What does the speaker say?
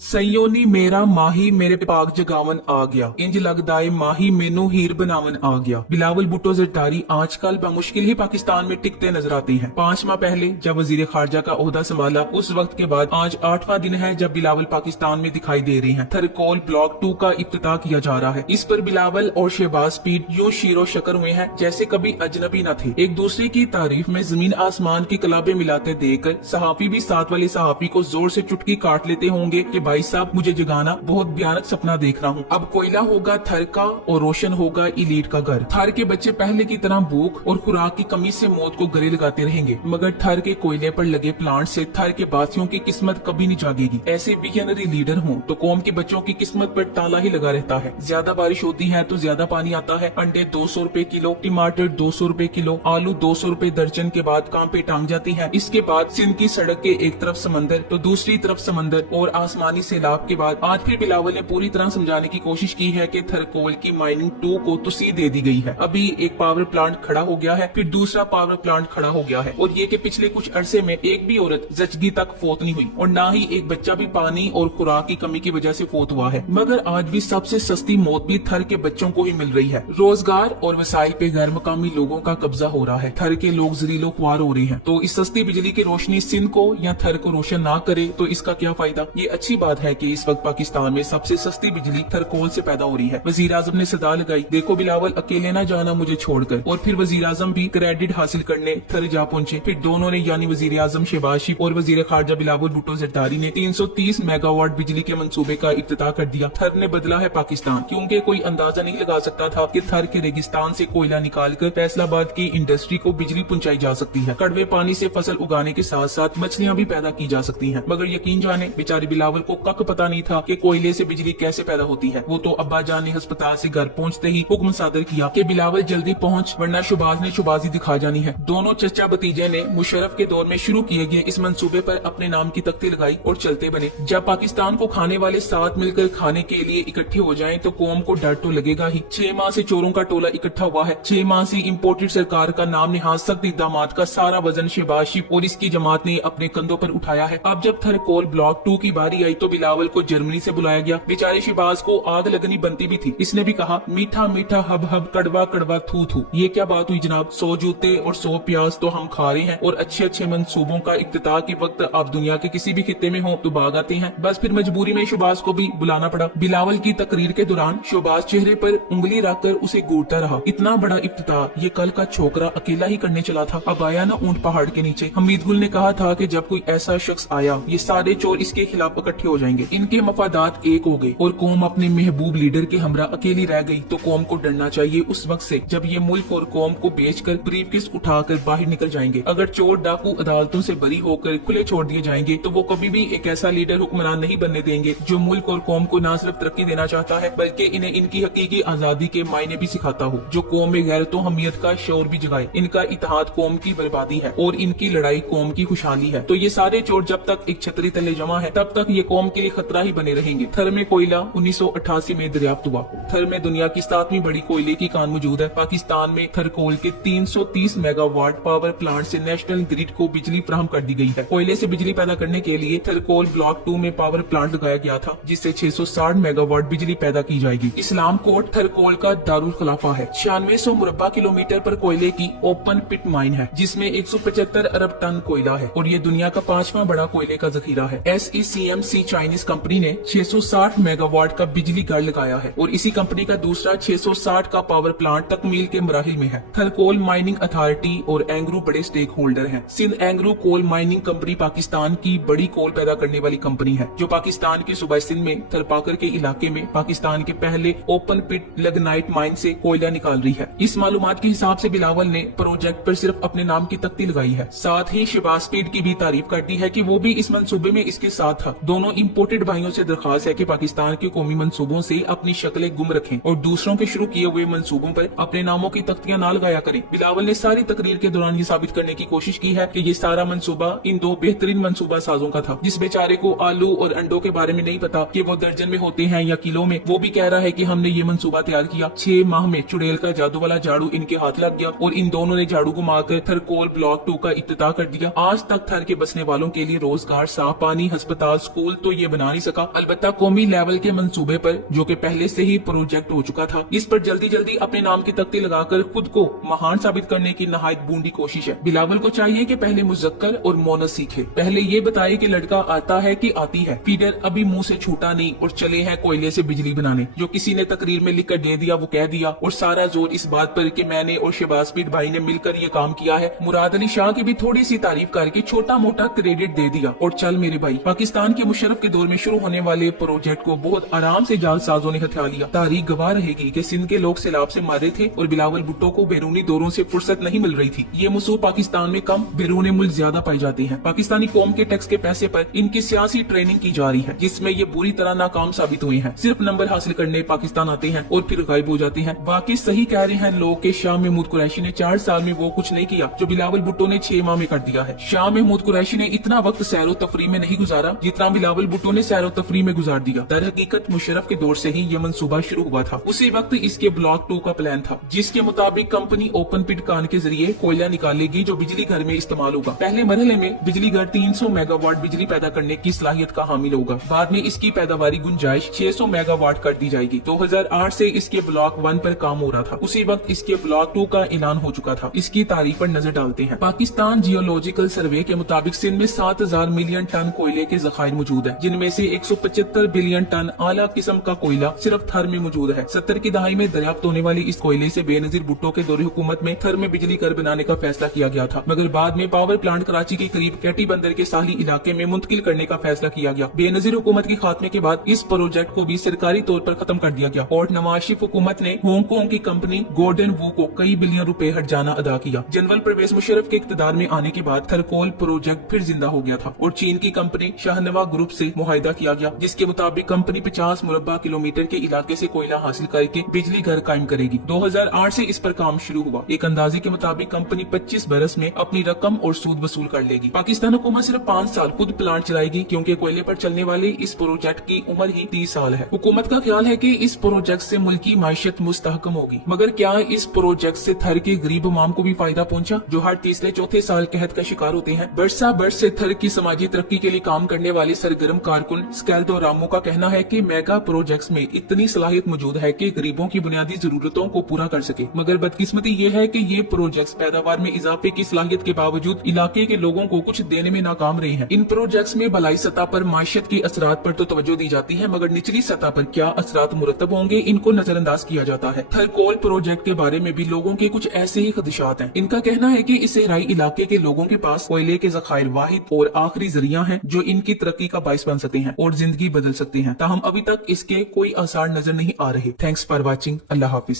सयोनी मेरा माही मेरे पाक जगावन आ गया, इंज लगदाए माही मेनू हीर बनावन आ गया। बिलावल भुट्टो जरदारी आजकल बमुश्किल ही पाकिस्तान में टिकते नजर आते हैं। 5 माह पहले जब वजीर खारजा का ओहदा संभाला, उस वक्त के बाद आज 8वां दिन है जब बिलावल पाकिस्तान में दिखाई दे रही हैं। थरकोल ब्लॉक 2 का इफ्तिताह किया जा रहा है। इस पर बिलावल और शहबाज स्पीड यूं शीरो शकर हुए हैं जैसे कभी अजनबी न थे। एक दूसरे की तारीफ में जमीन आसमान की कलाबे मिलाते देखकर सहाफी भी साथ वाले सहाफी को जोर से चुटकी काट लेते होंगे कि भाई साहब मुझे जगाना, बहुत भयानक सपना देख रहा हूँ। अब कोयला होगा थर का और रोशन होगा इलीट का घर। थर के बच्चे पहले की तरह भूख और खुराक की कमी से मौत को गले लगाते रहेंगे, मगर थर के कोयले पर लगे प्लांट से थर के बासियों की किस्मत कभी नहीं जागेगी। ऐसे विजनरी लीडर हों तो कौम के बच्चों की किस्मत पर ताला ही लगा रहता है। ज्यादा बारिश होती है तो ज्यादा पानी आता है। अंडे 200 रुपए किलो, टमाटर 200 रुपए किलो, आलू 200 रुपए दर्जन के बाद काम पे टांग जाती है। इसके बाद सिंध की सड़क के एक तरफ समंदर तो दूसरी तरफ समंदर और आसमानी सैलाब के बाद आज फिर बिलावल ने पूरी तरह समझाने की कोशिश की है कि थरकोल की माइनिंग 2 को तुसी दे दी गई है। अभी एक पावर प्लांट खड़ा हो गया है, फिर दूसरा पावर प्लांट खड़ा हो गया है, और ये कि पिछले कुछ अरसे में एक भी औरत जचगी तक फोत नहीं हुई और न ही एक बच्चा भी पानी और खुराक की कमी की वजह से फोत हुआ है। मगर आज भी सबसे सस्ती मौत भी थर के बच्चों को ही मिल रही है। रोजगार और वसाइल पे गैर मकामी लोगों का कब्जा हो रहा है। थर के लोग जलीलो ख्वार हो रहे हैं। तो इस सस्ती बिजली की रोशनी सिंध को या थर को रोशन ना करे तो इसका क्या फायदा। ये अच्छी बात है कि इस वक्त पाकिस्तान में सबसे सस्ती बिजली थरकोल से पैदा हो रही है। वजीर आजम ने सदा लगाई, देखो बिलावल अकेले ना जाना मुझे छोड़कर, और फिर वजीर आजम भी क्रेडिट हासिल करने थर जा पहुंचे। फिर दोनों ने यानी वजीर आजम शहबाज शरीफ और वजीर खारजा बिलावल भुट्टो जरदारी ने 330 मेगावाट बिजली के मंसूबे का इफ्तिताह कर दिया। थर ने बदला है पाकिस्तान, क्योंकि कोई अंदाजा नहीं लगा सकता था कि थर के रेगिस्तान से कोयला निकालकर फैसलाबाद की इंडस्ट्री को बिजली पहुंचाई जा सकती है। कड़वे पानी से फसल उगाने के साथ साथ मछलियां भी पैदा की जा सकती हैं। मगर यकीन जाने बेचारे बिलावल को कक पता नहीं था कि कोयले से बिजली कैसे पैदा होती है। वो तो अब्बा जान ने अस्पताल से घर पहुंचते ही हुक्म सादर किया कि बिलावल जल्दी पहुंच, वरना शहबाज ने शहबाजी दिखा जानी है। दोनों चचा भतीजे ने मुशर्रफ के दौर में शुरू किए गए इस मंसूबे पर अपने नाम की तख्ती लगाई और चलते बने। जब पाकिस्तान को खाने वाले साथ मिलकर खाने के लिए इकट्ठे हो जाएं तो कौम को डर तो लगेगा ही। 6 माह से चोरों का टोला इकट्ठा हुआ है। 6 माह से इम्पोर्टेड सरकार का नाम निहाज सख्त इक़दामात का सारा वजन शहबाज शरीफ और इसकी जमात ने अपने कंधों पर उठाया है। अब जब थरकोल ब्लॉक 2 की बारी आई तो बिलावल को जर्मनी से बुलाया गया। बेचारे शहबाज को आग लगनी बनती भी थी। इसने भी कहा, मीठा मीठा हब हब कड़वा कड़वा थू थू। ये क्या बात हुई जनाब, 100 जूते और 100 प्याज तो हम खा रहे हैं और अच्छे अच्छे मंसूबों का इफ्तिताह के वक्त आप दुनिया के किसी भी खित्ते में हो तो भाग आते हैं। बस फिर मजबूरी में शहबाज को भी बुलाना पड़ा। बिलावल की तकरीर के दौरान शहबाज चेहरे पर उंगली रखकर उसे घूरता रहा। इतना बड़ा इफ्तिताह ये कल का छोकरा अकेला ही करने चला था। अब आया ना ऊंट पहाड़ के नीचे। हमीद गुल ने कहा था कि जब कोई ऐसा शख्स आया ये सारे चोर इसके खिलाफ इकट्ठे हो जाएंगे। इनके मफादात एक हो गए और कौम अपने महबूब लीडर के हमरा अकेली रह गई। तो कौम को डरना चाहिए उस वक्त से जब ये मुल्क और कौम को बेचकर ब्रीफकेस उठाकर बाहर निकल जाएंगे। अगर चोर डाकू अदालतों से बरी होकर खुले छोड़ दिए जाएंगे तो वो कभी भी एक ऐसा लीडर हुक्मरान नहीं बनने देंगे जो मुल्क और कौम को न सिर्फ तरक्की देना चाहता है बल्कि इन्हें इनकी हकीकी आजादी के मायने भी सिखाता हो, जो कौम में गैरतो हमियत का शौर भी जगाए। इनका इत्तेहाद कौम की बर्बादी है और इनकी लड़ाई कौम की खुशहाली है। तो ये सारे चोर जब तक एक छतरी तले जमा है तब तक ये कौम के लिए खतरा ही बने रहेंगे। थर में कोयला 1988 में दरियाफ्त हुआ। थर में दुनिया की 7वीं बड़ी कोयले की कान मौजूद है। पाकिस्तान में थरकोल के 330 मेगावाट पावर प्लांट से नेशनल ग्रिड को बिजली फराहम कर दी गई है। कोयले से बिजली पैदा करने के लिए थरकोल ब्लॉक 2 में पावर प्लांट लगाया गया था जिससे 660 मेगावाट बिजली पैदा की जाएगी। इस्लाम कोट थरकोल का दारुल खिलाफा है। 9600 मुरब्बा किलोमीटर पर कोयले की ओपन पिट माइन है जिसमें 175 अरब टन कोयला है और ये दुनिया का 5वां बड़ा कोयले का जखीरा है। SECMC चाइनीज कंपनी ने 660 मेगावाट का बिजली घर लगाया है और इसी कंपनी का दूसरा 660 का पावर प्लांट तकमील के मराहिल में है। थरकोल माइनिंग अथॉरिटी और एंग्रू बड़े स्टेक होल्डर हैं। Sindh Engro coal mining company Pakistan की बड़ी कोल पैदा करने वाली कंपनी है जो पाकिस्तान के सूबा सिंध में थरपाकर के इलाके में पाकिस्तान के पहले ओपन पिट लग्नाइट माइन से कोयला निकाल रही है। इस मालूमात के हिसाब से बिलावल ने प्रोजेक्ट पर सिर्फ अपने नाम की तख्ती लगाई है। साथ ही शहबाज स्पीड की भी तारीफ कर दी है कि वो भी इस मंसूबे में इसके साथ था। दोनों इम्पोर्टेड भाइयों से दरखास्त है कि पाकिस्तान के कौमी मंसूबों से अपनी शक्लें गुम रखें और दूसरों के शुरू किए हुए मंसूबों पर अपने नामों की तख्तियां ना लगाया करें। बिलावल ने सारी तकरीर के दौरान ये साबित करने की कोशिश की है कि ये सारा मंसूबा इन 2 बेहतरीन मंसूबा साजों का था। जिस बेचारे को आलू और अंडों के बारे में नहीं पता कि वो दर्जन में होते हैं या किलो में, वो भी कह रहा है कि हमने ये मंसूबा तैयार किया। 6 माह में चुड़ैल का जादू वाला झाड़ू इनके हाथ लग गया और इन दोनों ने झाड़ू घुमाकर थरकोल ब्लॉक 2 का इफ्तिताह कर दिया। आज तक थर के बसने वालों के लिए रोजगार, साफ पानी, अस्पताल, स्कूल तो ये बना नहीं सका। अलबत्ता कौमी लेवल के मंसूबे पर, जो कि पहले से ही प्रोजेक्ट हो चुका था, इस पर जल्दी जल्दी अपने नाम की तख्ती लगाकर खुद को महान साबित करने की नहायत बूंदी कोशिश है। बिलावल को चाहिए कि पहले मुज़क्कर और मोनस सीखे, पहले ये बताए कि लड़का आता है कि आती है। फीडर अभी मुंह से छूटा नहीं और चले हैं कोयले से बिजली बनाने। जो किसी ने तकरीर में लिख कर दे दिया वो कह दिया, और सारा जोर इस बात पर कि मैंने और शहबाज पीर भाई ने मिलकर ये काम किया है। मुराद अली शाह की भी थोड़ी सी तारीफ करके छोटा मोटा क्रेडिट दे दिया और चल मेरे भाई। पाकिस्तान के मुशर्रफ के दौर में शुरू होने वाले प्रोजेक्ट को बहुत आराम से जालसाजों ने हथिया लिया। तारीख गवाह रहेगी कि सिंध के लोग सैलाब से मारे थे और बिलावल भुट्टो को बैरूनी दौरों से फुर्सत नहीं मिल रही थी। ये मसूब पाकिस्तान में कम, बैरून मुल्क ज्यादा पाई जाती है। पाकिस्तानी कौम के टैक्स के पैसे पर इनकी सियासी ट्रेनिंग की जा रही है, जिसमें ये बुरी तरह नाकाम साबित हुए हैं। सिर्फ नंबर हासिल करने पाकिस्तान आते हैं और फिर गायब हो जाते हैं। बाकी सही कह रहे हैं लोग कि शाह महमूद कुरैशी ने 4 साल में वो कुछ नहीं किया जो बिलावल भुट्टो ने 6 माह में कर दिया है। शाह महमूद कुरैशी ने इतना वक्त सैरो तफरी में नहीं गुजारा जितना बिलावल भुट्टो ने सैरो तफरी में गुजार दिया। दर हकीकत मुशर्रफ के दौर से ही ये मंसूबा शुरू हुआ था। उसी वक्त इसके ब्लॉक 2 का प्लान था, जिसके मुताबिक कंपनी ओपन पिट कान के जरिए कोयला निकालेगी जो बिजली घर में इस्तेमाल होगा। पहले मरहले में बिजली घर 300 मेगावाट बिजली पैदा करने की सलाहियत का हामिल होगा। बाद में इसकी पैदावारी गुंजाइश 600 मेगावाट कर दी जाएगी। 2008 से इसके ब्लॉक 1 पर काम हो रहा था। उसी वक्त इसके ब्लॉक 2 का ऐलान हो चुका था। इसकी तारीख पर नजर डालते हैं। पाकिस्तान जियोलॉजिकल सर्वे के मुताबिक सिंध में 7000 मिलियन टन कोयले के जखायर मौजूद है, जिनमें से 175 बिलियन टन आला किस्म का कोयला सिर्फ थर में मौजूद है। 70 की दहाई में दरियाफ्त होने वाली इस कोयले से बेनजीर भुट्टो के दौरे हुकूमत में थर में बिजली घर बनाने का फैसला किया गया था, मगर बाद में पावर प्लांट कराची के करीब कैटी बंदर के साहली इलाके में मुंतकिल करने का फैसला किया गया। बेनजीर हुकूमत के खात्मे के बाद इस प्रोजेक्ट को भी सरकारी तौर पर खत्म कर दिया गया और नवाज शरीफ हुकूमत ने हांगकांग की कंपनी गोल्डन वू को कई बिलियन रुपए हर्जाना अदा किया। जनरल परवेज मुशर्रफ के इक्तदार में आने के बाद थरकोल प्रोजेक्ट फिर जिंदा हो गया था और चीन की कंपनी शाहनवा ग्रुप से मुआहिदा किया गया, जिसके मुताबिक कंपनी 50 मुरब्बा किलोमीटर के इलाके से कोयला हासिल करके बिजली घर कायम करेगी। 2008 से इस पर काम शुरू हुआ। एक अंदाजे के मुताबिक कंपनी 25 बरस में अपनी रकम और सूद वसूल कर लेगी। पाकिस्तान हुकूमत सिर्फ 5 साल खुद प्लांट चलाएगी, क्योंकि कोयले पर चलने वाले इस प्रोजेक्ट की उम्र ही 30 साल है। हुकूमत का ख्याल है कि इस प्रोजेक्ट से मुल्की माइशत मुस्तहकम होगी, मगर क्या इस प्रोजेक्ट से थर के गरीब अवाम को भी फायदा पहुंचा, जो हर तीसरे चौथे साल कहत का शिकार होते हैं। बरसा बरस से थर की समाजी तरक्की के लिए काम करने वाले सरगर्म कारकुन स्केल्डो रामो का कहना है कि मेगा प्रोजेक्ट्स में इतनी सलाहियत मौजूद है कि गरीबों की बुनियादी जरूरतों को पूरा कर सके, मगर बदकिस्मती ये है कि ये प्रोजेक्ट्स पैदावार में इजाफे की सलाहियत के बावजूद इलाके के लोगों को कुछ देने में नाकाम रहे हैं। इन प्रोजेक्ट्स में बलाई सतह पर माशियत की असरात पर तो तवज्जो दी जाती है, मगर निचली सतह पर क्या असरात मुरतब होंगे इनको नजरअंदाज किया जाता है। थरकोल प्रोजेक्ट के बारे में भी लोगों के कुछ ऐसे ही खदशात हैं। इनका कहना है कि इस सहराई इलाके के लोगों के पास कोयले के जखायर वाहिद और आखिरी जरिया हैं जो इनकी तरक्की का बाइस बन सकते हैं और जिंदगी बदल सकते हैं। ताहम अभी तक इसके कोई आसार नजर नहीं आ रहे। Thanks for watching. Allah Hafiz.